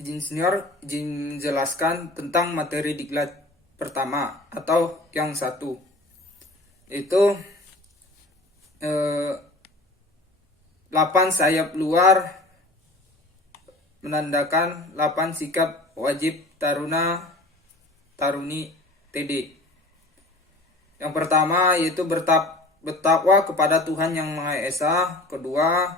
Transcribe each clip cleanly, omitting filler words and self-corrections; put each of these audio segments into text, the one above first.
Izin senior, izin menjelaskan tentang materi diklat pertama atau yang satu. Itu 8 sayap luar menandakan 8 sikap wajib taruna taruni TD. Yang pertama yaitu bertakwa kepada Tuhan Yang Maha Esa. Kedua,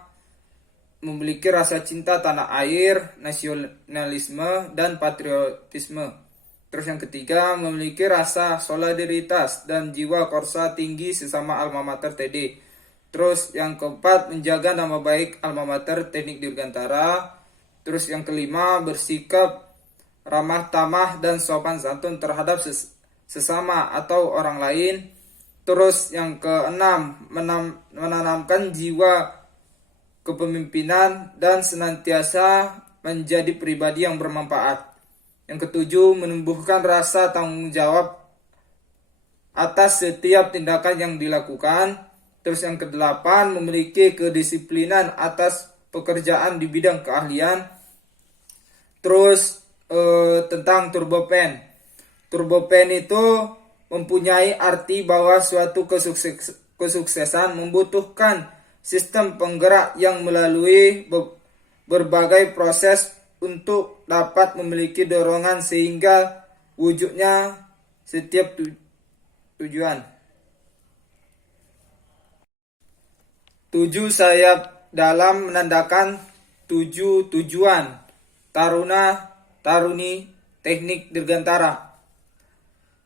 memiliki rasa cinta tanah air, nasionalisme, dan patriotisme. Terus yang ketiga, memiliki rasa solidaritas dan jiwa korsa tinggi sesama alma mater TD. Terus yang keempat, menjaga nama baik alma mater Teknik Dirgantara. Terus yang kelima, bersikap ramah tamah dan sopan santun terhadap sesama atau orang lain. Terus yang keenam, menanamkan jiwa kepemimpinan dan senantiasa menjadi pribadi yang bermanfaat. Yang ketujuh, menumbuhkan rasa tanggung jawab atas setiap tindakan yang dilakukan. Terus yang kedelapan, memiliki kedisiplinan atas pekerjaan di bidang keahlian. Terus tentang turbopen. Turbopen itu mempunyai arti bahwa suatu kesuksesan membutuhkan sistem penggerak yang melalui berbagai proses untuk dapat memiliki dorongan sehingga wujudnya setiap tujuan. 7 sayap dalam menandakan 7 tujuan taruna taruni Teknik Dirgantara.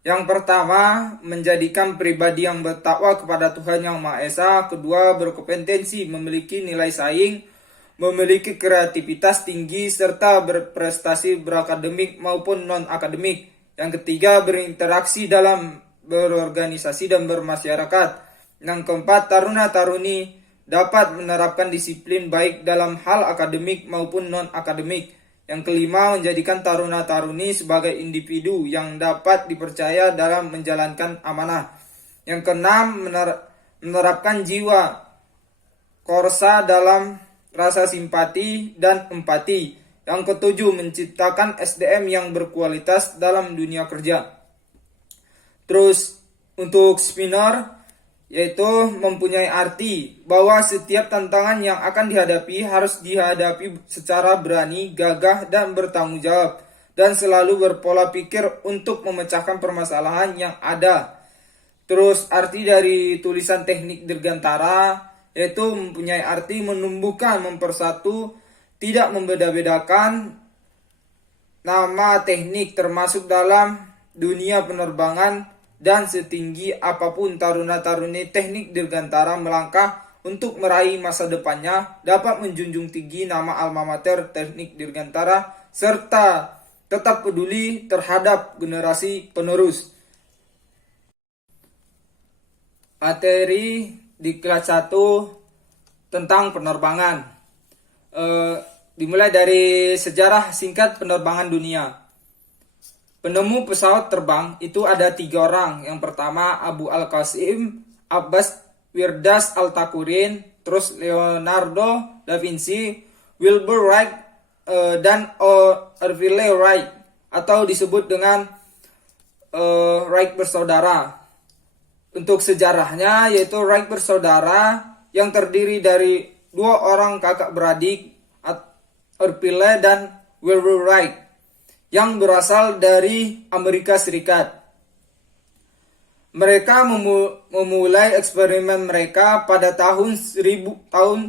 Yang pertama, menjadikan pribadi yang bertakwa kepada Tuhan Yang Maha Esa. Kedua, berkompetensi, memiliki nilai saing, memiliki kreativitas tinggi, serta berprestasi berakademik maupun non-akademik. Yang ketiga, berinteraksi dalam berorganisasi dan bermasyarakat. Yang keempat, taruna-taruni dapat menerapkan disiplin baik dalam hal akademik maupun non-akademik. Yang kelima, menjadikan taruna-taruni sebagai individu yang dapat dipercaya dalam menjalankan amanah. Yang keenam, menerapkan jiwa korsa dalam rasa simpati dan empati. Yang ketujuh, menciptakan SDM yang berkualitas dalam dunia kerja. Terus untuk spinner, yaitu mempunyai arti bahwa setiap tantangan yang akan dihadapi harus dihadapi secara berani, gagah, dan bertanggung jawab, dan selalu berpola pikir untuk memecahkan permasalahan yang ada. Terus arti dari tulisan Teknik Dirgantara yaitu mempunyai arti menumbuhkan, mempersatu, tidak membeda-bedakan nama teknik termasuk dalam dunia penerbangan, dan setinggi apapun taruna-taruni Teknik Dirgantara melangkah untuk meraih masa depannya dapat menjunjung tinggi nama alma mater Teknik Dirgantara serta tetap peduli terhadap generasi penerus. Materi di kelas 1 tentang penerbangan. Dimulai dari sejarah singkat penerbangan dunia. Penemu pesawat terbang itu ada 3 orang. Yang pertama Abu Al-Qasim Abbas Wirdas Al-Takurin, terus Leonardo da Vinci, Wilbur Wright, dan Orville Wright, atau disebut dengan Wright bersaudara. Untuk sejarahnya yaitu Wright bersaudara yang terdiri dari 2 orang kakak beradik, Orville dan Wilbur Wright, yang berasal dari Amerika Serikat. Mereka memulai eksperimen mereka pada tahun 1900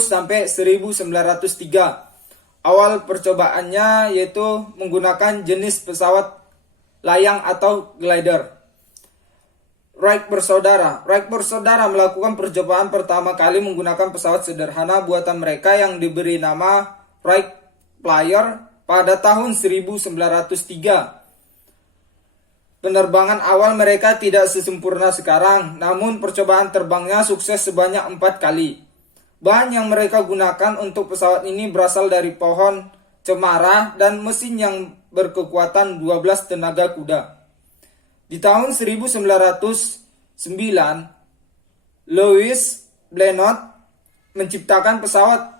sampai 1903. Awal percobaannya yaitu menggunakan jenis pesawat layang atau glider. Wright bersaudara melakukan percobaan pertama kali menggunakan pesawat sederhana buatan mereka yang diberi nama Wright Flyer pada tahun 1903. Penerbangan awal mereka tidak sesempurna sekarang, namun percobaan terbangnya sukses sebanyak 4 kali. Bahan yang mereka gunakan untuk pesawat ini berasal dari pohon cemara dan mesin yang berkekuatan 12 tenaga kuda. Di tahun 1909, Louis Blenot menciptakan pesawat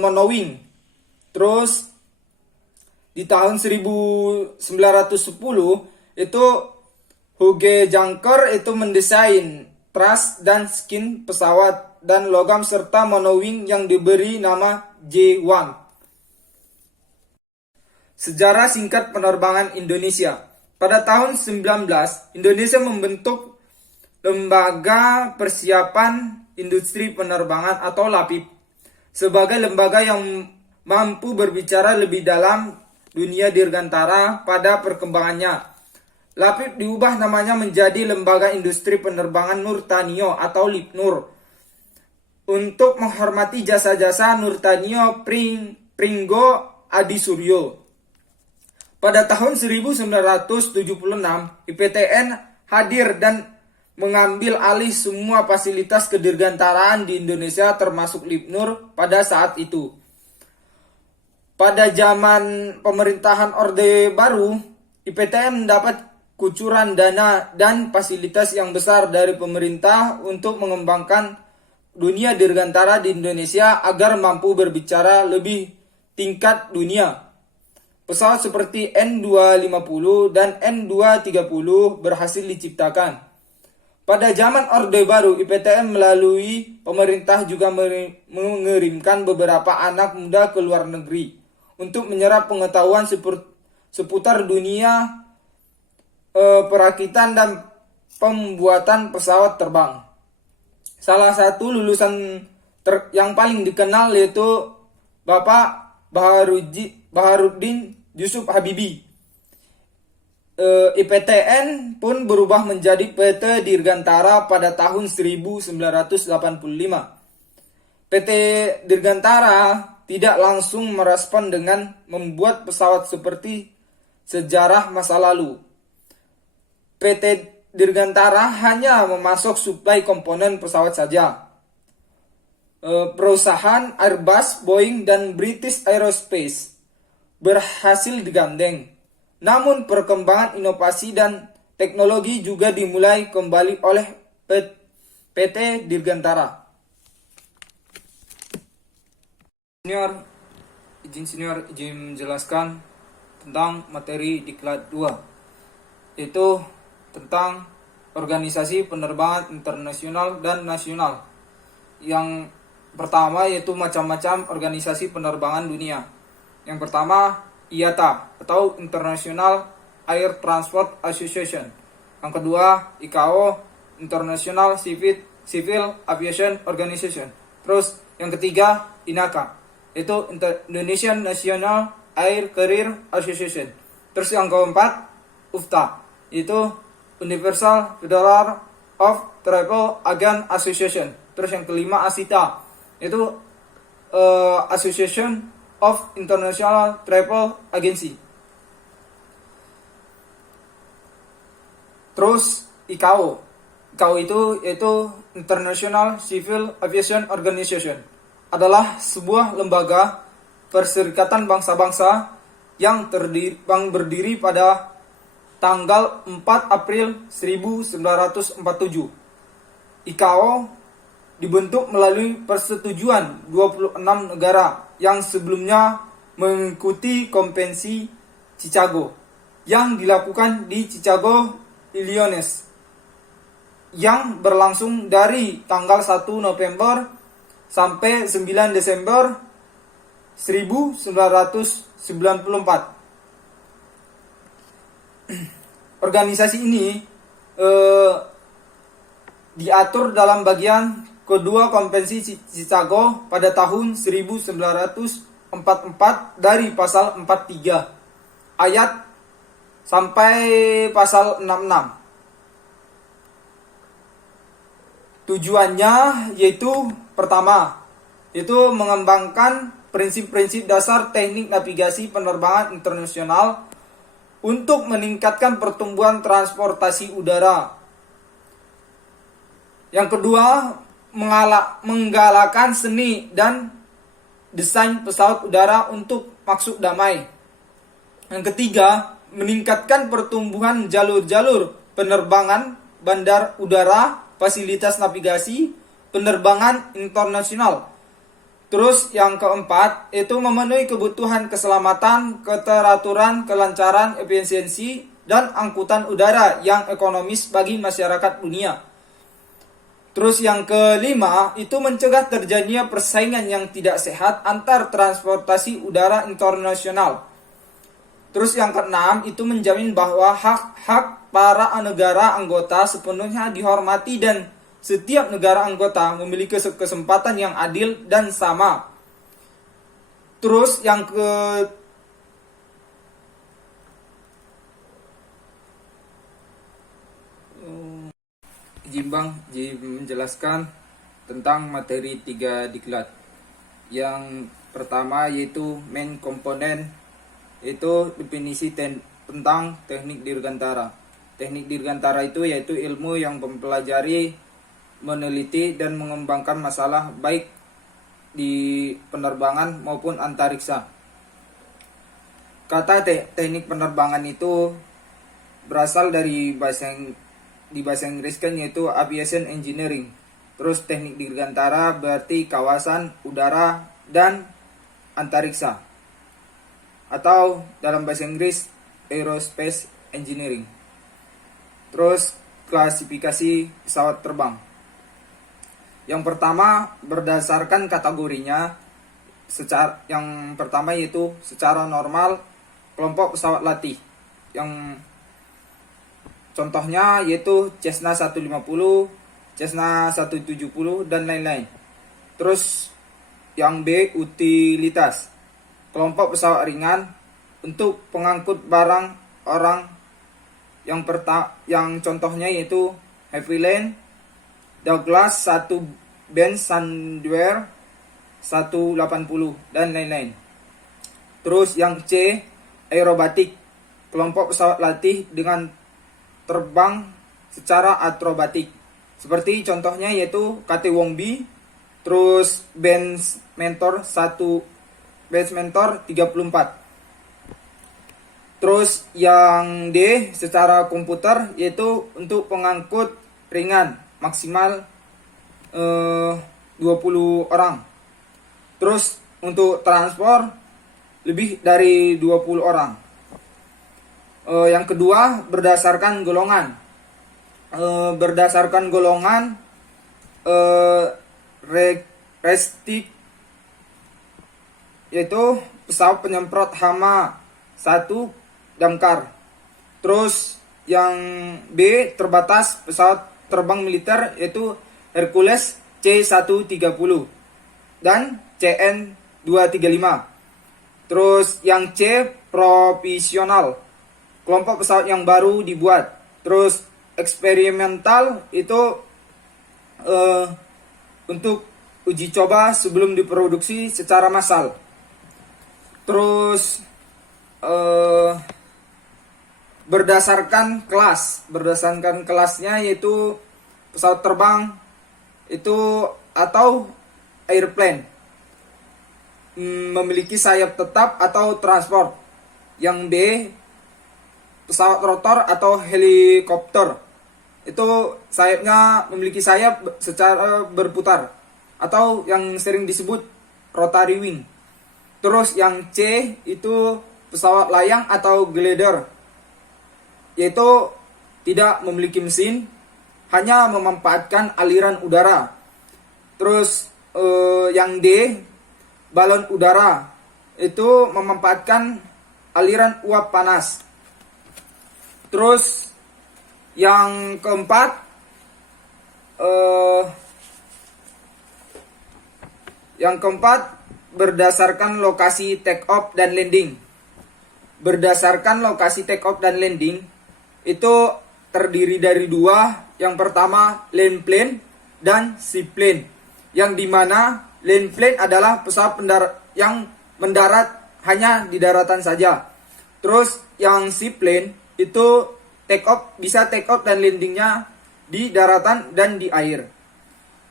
monowing Terus di tahun 1910 itu Hugo Juncker itu mendesain truss dan skin pesawat dan logam serta monowing yang diberi nama J1. Sejarah singkat penerbangan Indonesia. Pada tahun 19, Indonesia membentuk Lembaga Persiapan Industri Penerbangan atau LAPIP sebagai lembaga yang mampu berbicara lebih dalam dunia dirgantara pada perkembangannya. LAPIP diubah namanya menjadi Lembaga Industri Penerbangan Nurtanio atau LIPNUR untuk menghormati jasa-jasa Nurtanio Pringgo Adi Suryo. Pada tahun 1976, IPTN hadir dan mengambil alih semua fasilitas kedirgantaraan di Indonesia termasuk LIPNUR pada saat itu. Pada zaman pemerintahan Orde Baru, IPTN mendapat kucuran dana dan fasilitas yang besar dari pemerintah untuk mengembangkan dunia dirgantara di Indonesia agar mampu berbicara lebih tingkat dunia. Pesawat seperti N250 dan N230 berhasil diciptakan. Pada zaman Orde Baru, IPTN melalui pemerintah juga mengirimkan beberapa anak muda ke luar negeri untuk menyerap pengetahuan seputar dunia perakitan dan pembuatan pesawat terbang. Salah satu lulusan yang paling dikenal yaitu Bapak Baharudin Yusuf Habibie. IPTN pun berubah menjadi PT Dirgantara pada tahun 1985. PT Dirgantara tidak langsung merespon dengan membuat pesawat seperti sejarah masa lalu. PT Dirgantara hanya memasok suplai komponen pesawat saja. Perusahaan Airbus, Boeing, dan British Aerospace berhasil digandeng. Namun perkembangan inovasi dan teknologi juga dimulai kembali oleh PT Dirgantara. Izin menjelaskan tentang materi Diklat 2, yaitu tentang organisasi penerbangan internasional dan nasional. Yang pertama yaitu macam-macam organisasi penerbangan dunia. Yang pertama IATA atau International Air Transport Association. Yang kedua ICAO, International Civil Aviation Organization. Terus yang ketiga INACA, yaitu Indonesian National Air Carrier Association. Terus yang keempat UFTA, yaitu Universal Federal of Travel Agent Association. Terus yang kelima ASITA, yaitu Association of International Travel Agency. Terus ICAO. ICAO itu yaitu International Civil Aviation Organization, adalah sebuah lembaga perserikatan bangsa-bangsa yang berdiri pada tanggal 4 April 1947. ICAO dibentuk melalui persetujuan 26 negara yang sebelumnya mengikuti Konvensi Chicago yang dilakukan di Chicago, Illinois, yang berlangsung dari tanggal 1 November sampai 9 Desember 1994. Organisasi ini diatur dalam bagian kedua Konvensi Chicago pada tahun 1944 dari pasal 43 ayat sampai pasal 66. Tujuannya yaitu pertama, yaitu mengembangkan prinsip-prinsip dasar teknik navigasi penerbangan internasional untuk meningkatkan pertumbuhan transportasi udara. Yang kedua, menggalakkan seni dan desain pesawat udara untuk maksud damai. Yang ketiga, meningkatkan pertumbuhan jalur-jalur penerbangan, bandar udara, fasilitas navigasi, penerbangan internasional, Terus yang keempat itu memenuhi kebutuhan keselamatan, keteraturan, kelancaran, efisiensi, dan angkutan udara yang ekonomis bagi masyarakat dunia. Terus yang kelima itu mencegah terjadinya persaingan yang tidak sehat antar transportasi udara internasional. Terus yang keenam itu menjamin bahwa hak-hak para negara anggota sepenuhnya dihormati dan setiap negara anggota memiliki kesempatan yang adil dan sama. Terus yang ke Jimbang menjelaskan tentang materi 3 diklat. Yang pertama yaitu main komponen, itu definisi tentang teknik dirgantara. Teknik dirgantara itu yaitu ilmu yang mempelajari, meneliti, dan mengembangkan masalah baik di penerbangan maupun antariksa. Kata teknik penerbangan itu berasal dari bahasa Inggris kan, yaitu aviation engineering. Terus teknik dirgantara berarti kawasan udara dan antariksa, atau dalam bahasa Inggris aerospace engineering. Terus klasifikasi pesawat terbang. Yang pertama berdasarkan kategorinya, yang pertama yaitu secara normal kelompok pesawat latih. Yang contohnya yaitu Cessna 150, Cessna 170, dan lain-lain. Terus yang B, utilitas. Kelompok pesawat ringan untuk pengangkut barang orang. Yang contohnya yaitu Havilland, Douglas 1, Benz Sandwehr 180, dan lain-lain. Terus yang C, aerobatik. Kelompok pesawat latih dengan terbang secara akrobatik. Seperti contohnya yaitu KT Wongbi, terus Benz Mentor 34. Terus yang D, secara komputer, yaitu untuk pengangkut ringan maksimal 20 orang. Terus untuk transport lebih dari 20 orang. Yang kedua berdasarkan golongan. Berdasarkan golongan restik, yaitu pesawat penyemprot hama 1 damkar. Terus yang B terbatas pesawat terbang militer, yaitu Hercules C-130 dan CN-235. Terus yang C profesional, kelompok pesawat yang baru dibuat. Terus eksperimental itu untuk uji coba sebelum diproduksi secara massal. Terus berdasarkan kelasnya yaitu pesawat terbang itu atau airplane, memiliki sayap tetap atau transport. Yang B, pesawat rotor atau helikopter, itu sayapnya memiliki sayap secara berputar atau yang sering disebut rotary wing. Terus yang C itu pesawat layang atau glider, yaitu tidak memiliki mesin, hanya memanfaatkan aliran udara. Terus yang D, balon udara, itu memanfaatkan aliran uap panas. Terus yang keempat berdasarkan lokasi take off dan landing. Berdasarkan lokasi take off dan landing itu terdiri dari dua. Yang pertama land plane dan seaplane, yang dimana land plane adalah pesawat yang mendarat hanya di daratan saja. Terus yang seaplane itu bisa take off dan landingnya di daratan dan di air.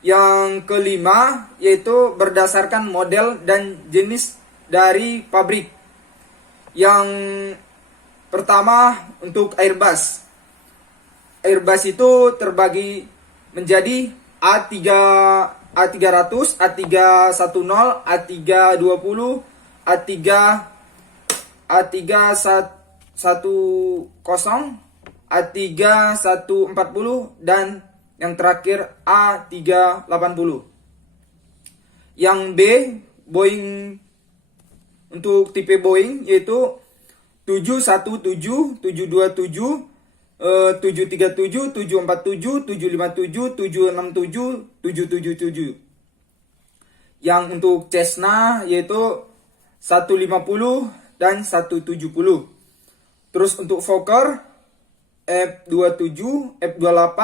Yang kelima yaitu berdasarkan model dan jenis dari pabrik. Yang pertama untuk Airbus. Airbus itu terbagi menjadi A300, A310, A320, A3 A310, A3140, dan yang terakhir A380. Yang B, Boeing, untuk tipe Boeing yaitu 717, 727, 737, 747, 757, 767, 777. Yang untuk Cessna yaitu 150 dan 170. Terus untuk Fokker F27, F28,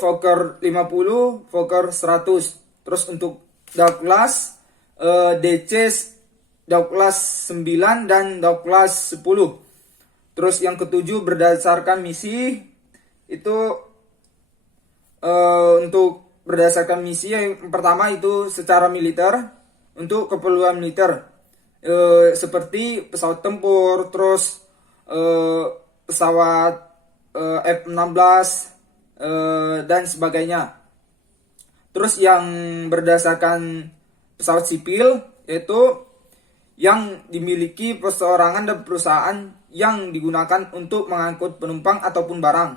Fokker 50, Fokker 100. Terus untuk Douglas DC Douglas 9 dan Douglas 10. Terus yang ketujuh berdasarkan misi itu untuk berdasarkan misi yang pertama itu secara militer, untuk keperluan militer seperti pesawat tempur, terus pesawat F-16 dan sebagainya. Terus yang berdasarkan pesawat sipil yaitu yang dimiliki perseorangan dan perusahaan yang digunakan untuk mengangkut penumpang ataupun barang.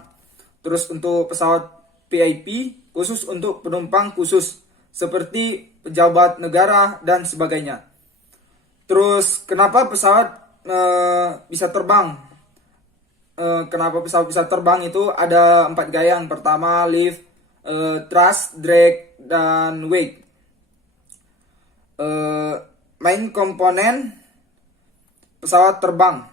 Terus untuk pesawat VIP khusus untuk penumpang khusus seperti pejabat negara dan sebagainya. Terus kenapa pesawat bisa terbang? Kenapa pesawat bisa terbang itu ada 4 gaya. Yang pertama lift, thrust, drag, dan weight. Main komponen pesawat terbang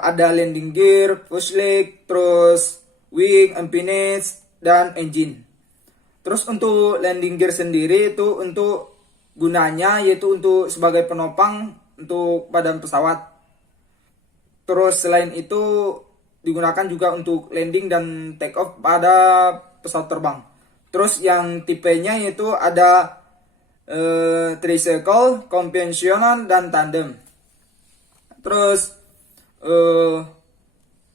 ada landing gear, fuselage, terus wing, empennage, dan engine. Terus untuk landing gear sendiri itu untuk gunanya yaitu untuk sebagai penopang untuk badan pesawat. Terus selain itu digunakan juga untuk landing dan take off pada pesawat terbang. Terus yang tipenya yaitu ada tricycle, konvensional, dan tandem. Terus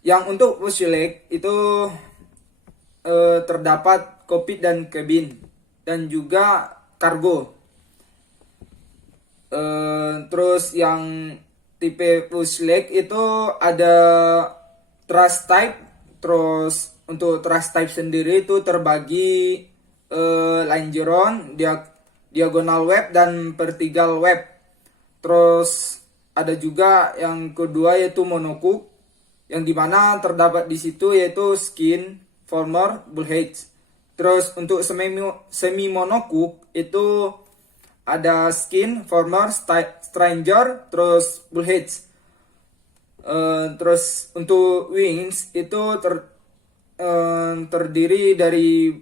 yang untuk fuselage itu terdapat kokpit dan cabin dan juga kargo. Terus yang tipe fuselage itu ada thrust type. Terus untuk thrust type sendiri itu terbagi longeron, diagonal web, dan vertical web. Terus ada juga yang kedua yaitu monocoque, yang dimana terdapat di situ yaitu skin, former, bullheads. Terus untuk semi monocoque itu ada skin, former, stranger, terus bullheads. Terus untuk wings itu terdiri dari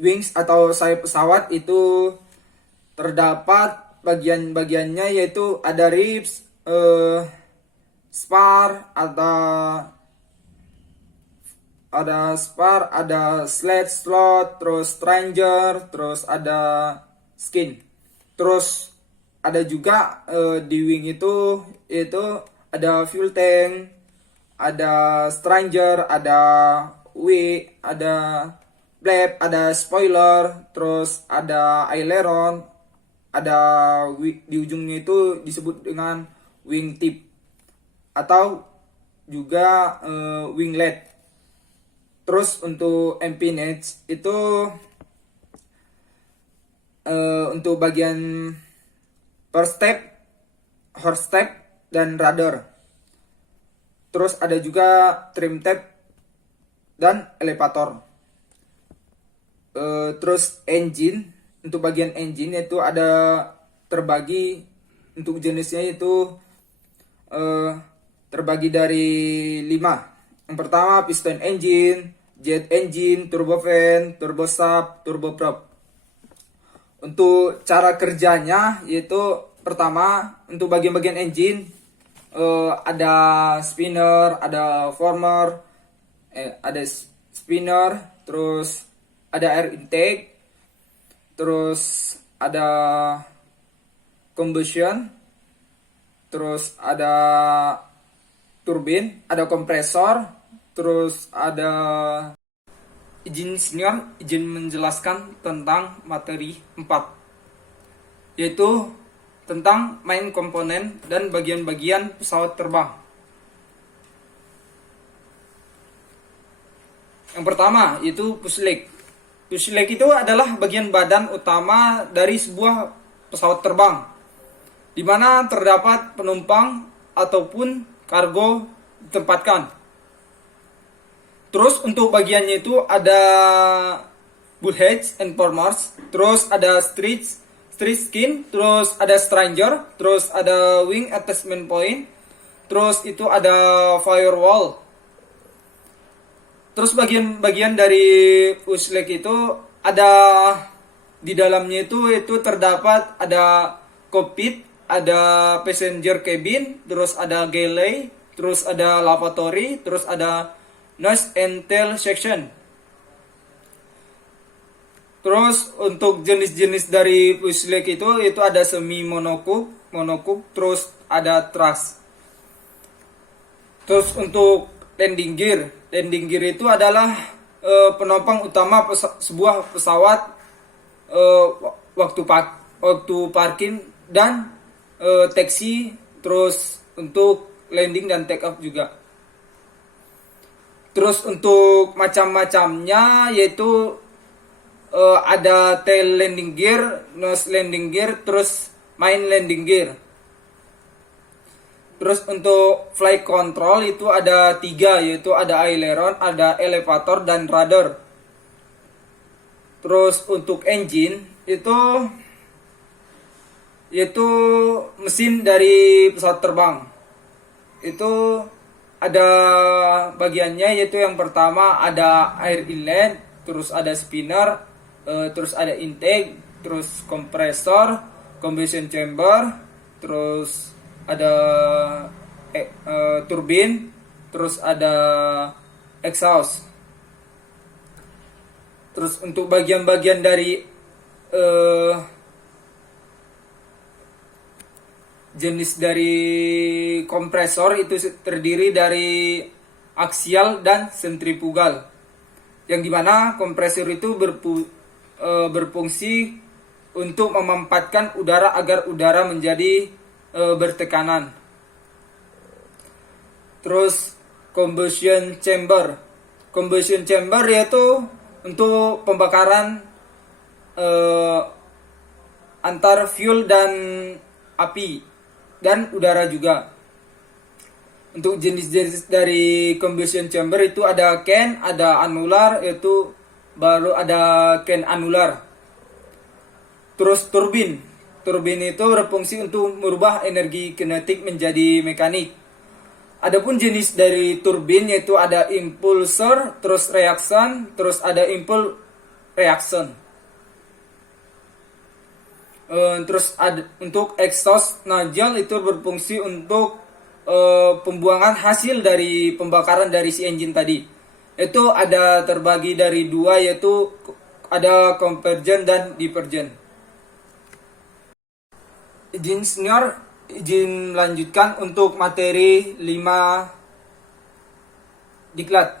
wings atau sayap pesawat itu terdapat bagian-bagiannya yaitu ada ribs, spar, ada sledge slot, terus stranger, terus ada skin. Terus ada juga di wing itu ada fuel tank, ada stranger, ada ada flap, ada spoiler, terus ada aileron, ada di ujungnya itu disebut dengan wingtip atau juga winglet. Terus untuk empennage itu untuk bagian first step, horse step, dan rudder. Terus ada juga trim tab dan elevator. Terus engine, untuk bagian engine itu ada terbagi untuk jenisnya itu terbagi dari 5. Yang pertama piston engine, jet engine, turbofan, turbosub, turboprop. Untuk cara kerjanya yaitu pertama untuk bagian-bagian engine ada spinner, ada former, ada spinner, terus ada air intake, terus ada combustion, terus ada turbin, ada kompresor, terus ada Izin senior izin menjelaskan tentang materi 4, yaitu tentang main komponen dan bagian-bagian pesawat terbang. Yang pertama yaitu fuselage. Fuselage itu adalah bagian badan utama dari sebuah pesawat terbang, di mana terdapat penumpang ataupun kargo ditempatkan. Terus untuk bagiannya itu ada bulkheads and formers, terus ada street skin, terus ada stranger, terus ada wing attachment point, terus itu ada firewall. Terus bagian-bagian dari fuselage itu ada di dalamnya itu terdapat ada cockpit, ada passenger cabin, terus ada galley, terus ada lavatory, terus ada nose and tail section. Terus untuk jenis-jenis dari fuselage itu ada semi monocoque, terus ada truss. Terus untuk landing gear itu adalah penopang utama sebuah pesawat waktu parking dan taxi, terus untuk landing dan take off juga. Terus untuk macam-macamnya yaitu ada tail landing gear, nose landing gear, terus main landing gear. Terus untuk flight control itu ada 3, yaitu ada aileron, ada elevator, dan rudder. Terus untuk engine itu yaitu mesin dari pesawat terbang. Itu ada bagiannya, yaitu yang pertama ada air inlet, terus ada spinner, terus ada intake, terus kompresor, combustion chamber, terus ada turbin, terus ada exhaust. Terus untuk bagian-bagian dari jenis dari kompresor itu terdiri dari aksial dan sentrifugal, yang dimana kompresor itu berfungsi untuk memanfaatkan udara agar udara menjadi bertekanan. Terus combustion chamber yaitu untuk pembakaran antar fuel dan api dan udara juga. Untuk jenis-jenis dari combustion chamber itu ada can, ada annular, yaitu baru ada can annular. Terus turbin itu berfungsi untuk merubah energi kinetik menjadi mekanik. Adapun jenis dari turbin yaitu ada impulsor, terus reaction, terus ada impulse reaction. Terus ada untuk exhaust nozzle itu berfungsi untuk pembuangan hasil dari pembakaran dari si engine tadi. Itu ada terbagi dari 2, yaitu ada convergent dan divergent. Izin senior, izin melanjutkan untuk materi 5 diklat.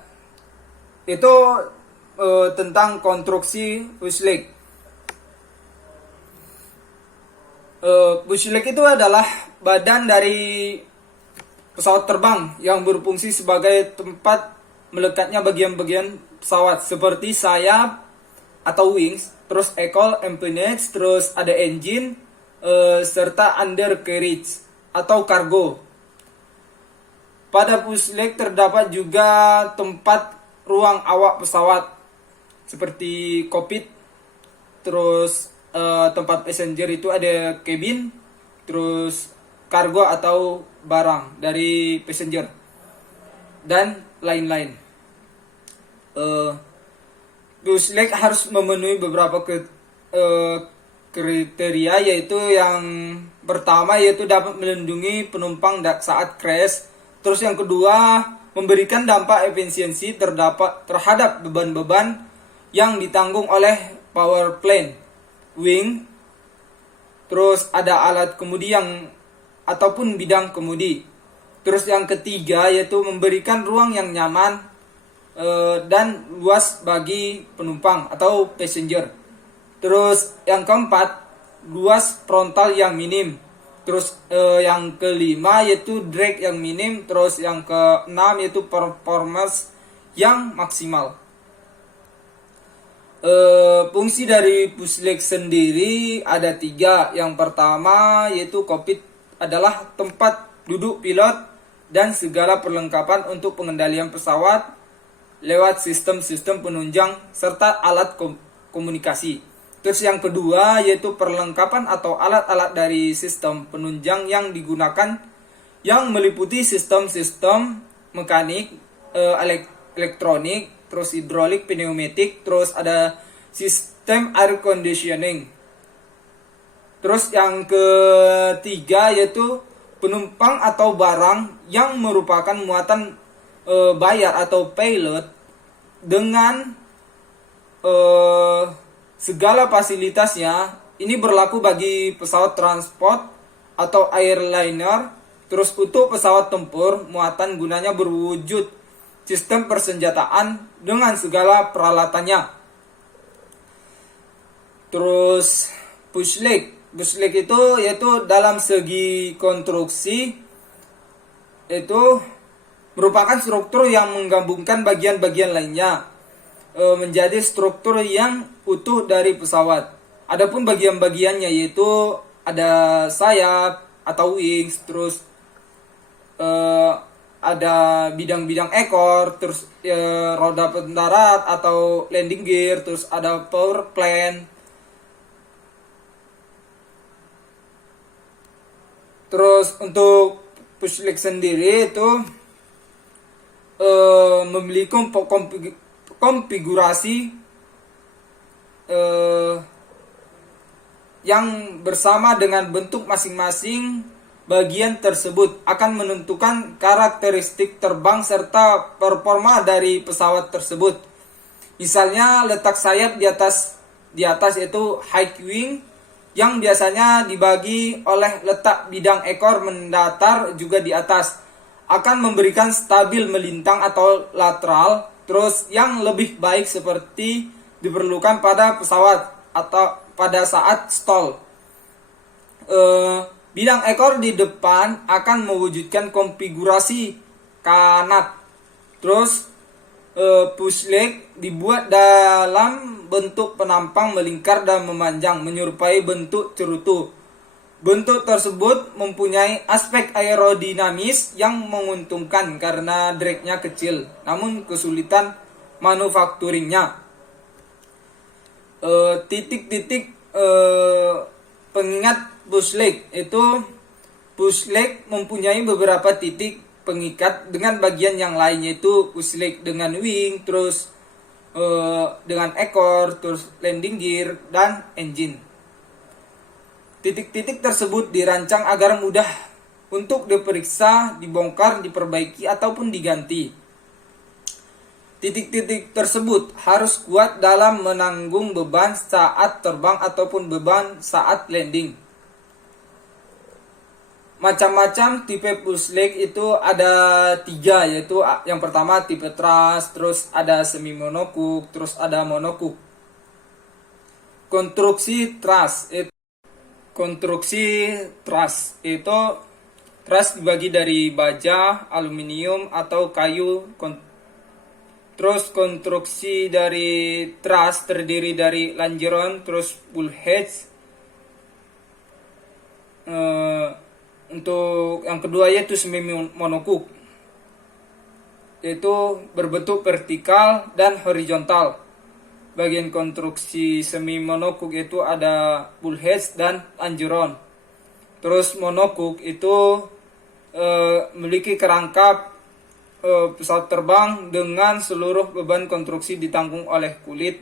Itu tentang konstruksi fuselage. Fuselage itu adalah badan dari pesawat terbang yang berfungsi sebagai tempat melekatnya bagian-bagian pesawat seperti sayap atau wings, terus equal empennage, terus ada engine, serta undercarriage atau kargo. Pada fuselage terdapat juga tempat ruang awak pesawat seperti cockpit, terus tempat passenger itu ada cabin, terus kargo atau barang dari passenger, dan lain-lain. Fuselage harus memenuhi beberapa kriteria, yaitu yang pertama yaitu dapat melindungi penumpang saat crash. Terus yang kedua, memberikan dampak efisiensi terhadap beban-beban yang ditanggung oleh power plane, wing, terus ada alat kemudi ataupun bidang kemudi. Terus yang ketiga yaitu memberikan ruang yang nyaman dan luas bagi penumpang atau passenger. Terus yang keempat, luas frontal yang minim. Terus yang kelima yaitu drag yang minim. Terus yang keenam yaitu performance yang maksimal. Fungsi dari push leg sendiri ada 3. Yang pertama yaitu kokpit adalah tempat duduk pilot dan segala perlengkapan untuk pengendalian pesawat lewat sistem-sistem penunjang serta alat komunikasi. Terus yang kedua yaitu perlengkapan atau alat-alat dari sistem penunjang yang digunakan yang meliputi sistem-sistem mekanik, elektronik, terus hidrolik, pneumatik, terus ada sistem air conditioning. Terus yang ketiga yaitu penumpang atau barang yang merupakan muatan bayar atau payload dengan segala fasilitasnya. Ini berlaku bagi pesawat transport atau airliner. Terus untuk pesawat tempur, muatan gunanya berwujud sistem persenjataan dengan segala peralatannya. Terus push leg itu yaitu dalam segi konstruksi itu merupakan struktur yang menggabungkan bagian-bagian lainnya menjadi struktur yang utuh dari pesawat. Adapun bagian-bagiannya yaitu ada sayap atau wings, terus ada bidang-bidang ekor, terus roda pendarat atau landing gear, terus ada power plant. Terus untuk push leg sendiri itu memiliki konfigurasi yang bersama dengan bentuk masing-masing bagian tersebut akan menentukan karakteristik terbang serta performa dari pesawat tersebut. Misalnya letak sayap di atas itu high wing yang biasanya dibagi oleh letak bidang ekor mendatar juga di atas akan memberikan stabil melintang atau lateral. Terus yang lebih baik seperti diperlukan pada pesawat atau pada saat stall. Bidang ekor di depan akan mewujudkan konfigurasi kanat. Terus push leg dibuat dalam bentuk penampang melingkar dan memanjang menyerupai bentuk cerutu. Bentuk tersebut mempunyai aspek aerodinamis yang menguntungkan karena dragnya kecil, namun kesulitan manufakturingnya. Titik-titik pengingat push leg itu push leg mempunyai beberapa titik pengikat dengan bagian yang lain, yaitu push leg dengan wing, terus dengan ekor, terus landing gear dan engine. Titik-titik tersebut dirancang agar mudah untuk diperiksa, dibongkar, diperbaiki ataupun diganti. Titik-titik tersebut harus kuat dalam menanggung beban saat terbang ataupun beban saat landing. Macam-macam tipe push leg itu ada 3, yaitu yang pertama tipe thrust, terus ada semi monocoque, terus ada monocoque. Konstruksi truss itu truss dibagi dari baja, aluminium atau kayu. Terus konstruksi dari truss terdiri dari longeron, terus bullheads. Untuk yang kedua yaitu semi monocoque, yaitu berbentuk vertikal dan horizontal. Bagian konstruksi semi monocoque itu ada bullheads dan longeron. Terus monocoque itu memiliki kerangka pesawat terbang dengan seluruh beban konstruksi ditanggung oleh kulit.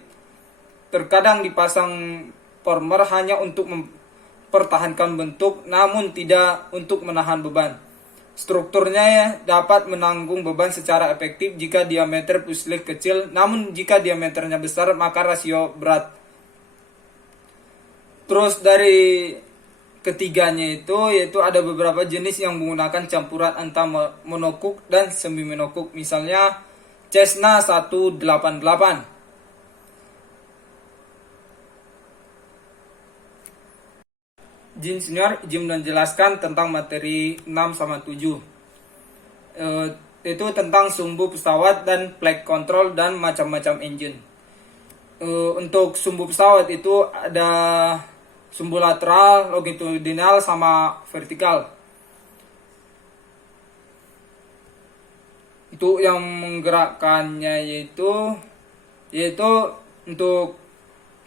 Terkadang dipasang former hanya untuk mempertahankan bentuk, namun tidak untuk menahan beban. Strukturnya dapat menanggung beban secara efektif jika diameter push leg kecil, namun jika diameternya besar maka rasio berat. Terus dari ketiganya itu yaitu ada beberapa jenis yang menggunakan campuran antara monocoque dan semi monocoque. Misalnya Cessna 188. Izin menjelaskan tentang materi 6 sama 7. Itu tentang sumbu pesawat dan flight control dan macam-macam engine. Untuk sumbu pesawat itu ada sumbu lateral, longitudinal, sama vertikal. Itu yang menggerakkannya yaitu untuk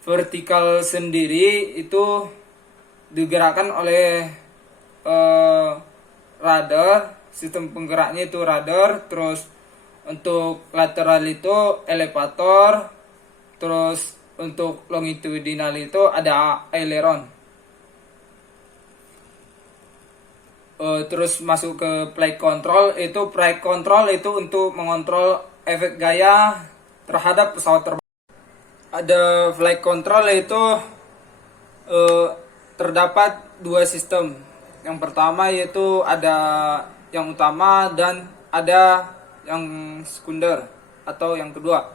vertikal sendiri itu digerakkan oleh radar, sistem penggeraknya itu radar. Terus untuk lateral itu elevator. Terus untuk longitudinal itu ada aileron. Terus masuk ke flight control. Flight control itu untuk mengontrol efek gaya terhadap pesawat terbang. Ada flight control itu terdapat dua sistem. Yang pertama yaitu ada yang utama dan ada yang sekunder atau yang kedua.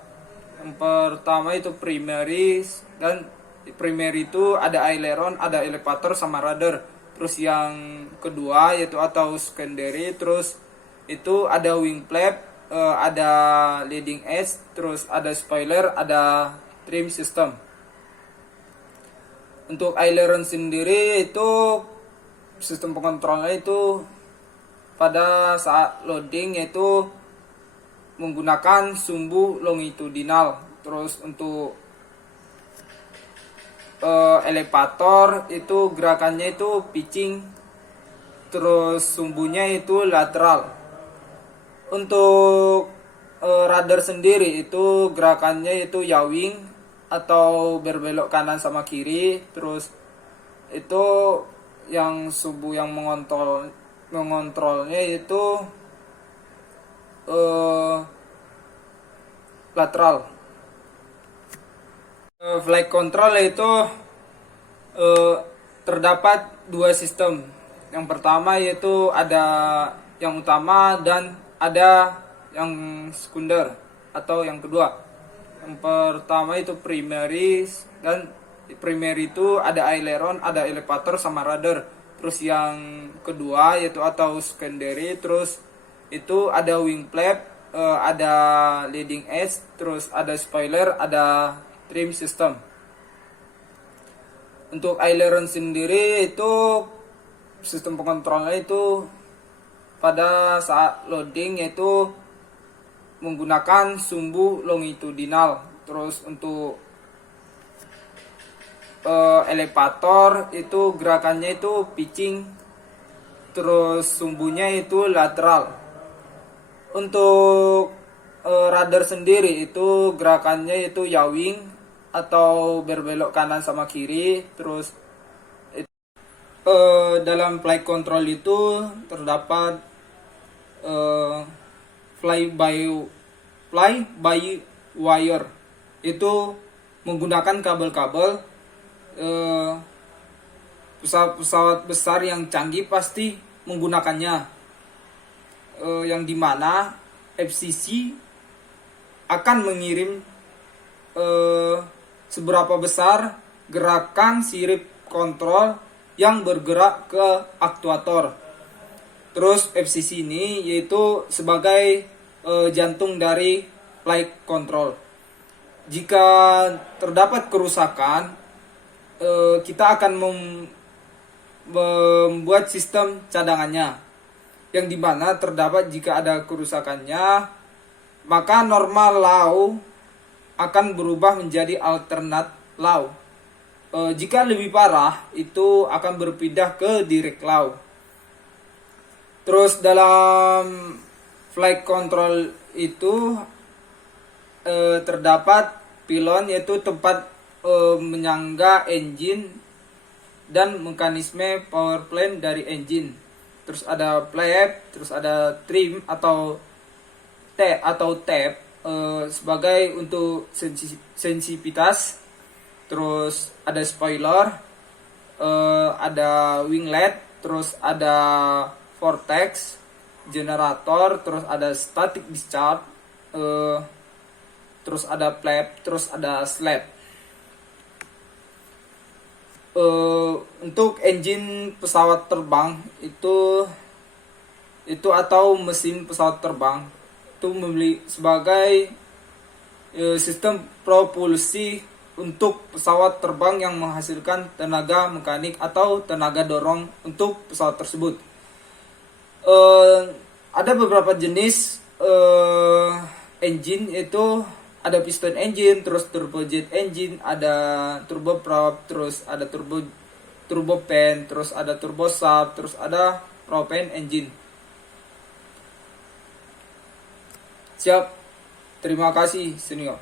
Yang pertama itu primary, dan primary itu ada aileron, ada elevator sama radar. Terus yang kedua yaitu atau secondary, terus itu ada wing flap, ada leading edge, terus ada spoiler, ada trim system. Untuk aileron sendiri itu sistem pengontrolnya itu pada saat loading yaitu menggunakan sumbu longitudinal. Terus untuk elevator itu gerakannya itu pitching, terus sumbunya itu lateral. Untuk radar sendiri itu gerakannya itu yawing atau berbelok kanan sama kiri. Terus itu yang sumbu yang mengontrolnya itu lateral. Flight control itu terdapat dua sistem. Yang pertama yaitu ada yang utama dan ada yang sekunder atau yang kedua. Yang pertama itu primary, dan primary itu ada aileron, ada elevator sama radar. Terus yang kedua yaitu atau secondary, terus itu ada wing flap, ada leading edge, terus ada spoiler, ada trim system. Untuk aileron sendiri itu sistem pengontrolnya itu pada saat loading yaitu menggunakan sumbu longitudinal. Terus untuk elevator itu gerakannya itu pitching, terus sumbunya itu lateral. Untuk radar sendiri itu gerakannya itu yawing atau berbelok kanan sama kiri. Terus dalam flight control itu terdapat fly by wire, itu menggunakan kabel-kabel. Pesawat besar yang canggih pasti menggunakannya, yang dimana FCC akan mengirim seberapa besar gerakan sirip kontrol yang bergerak ke aktuator. Terus FCC ini yaitu sebagai jantung dari flight control. Jika terdapat kerusakan, kita akan membuat sistem cadangannya, yang dimana terdapat jika ada kerusakannya, maka normal law akan berubah menjadi alternate law. Jika lebih parah, itu akan berpindah ke direct law. Terus dalam flight control itu terdapat pylon, yaitu tempat menyangga engine dan mekanisme power plant dari engine. Terus ada flap, terus ada trim atau tab sebagai untuk sensitivitas. Terus ada spoiler, ada winglet, terus ada vortex, generator, terus ada static discharge, terus ada flap, terus ada slap. Untuk engine pesawat terbang itu atau mesin pesawat terbang itu memiliki sebagai sistem propulsi untuk pesawat terbang yang menghasilkan tenaga mekanik atau tenaga dorong untuk pesawat tersebut. Ada beberapa jenis engine, itu ada piston engine, terus turbojet engine, ada turboprop, terus ada turbopan, terus ada turbosub, terus ada propane engine. Siap. Terima kasih, senior.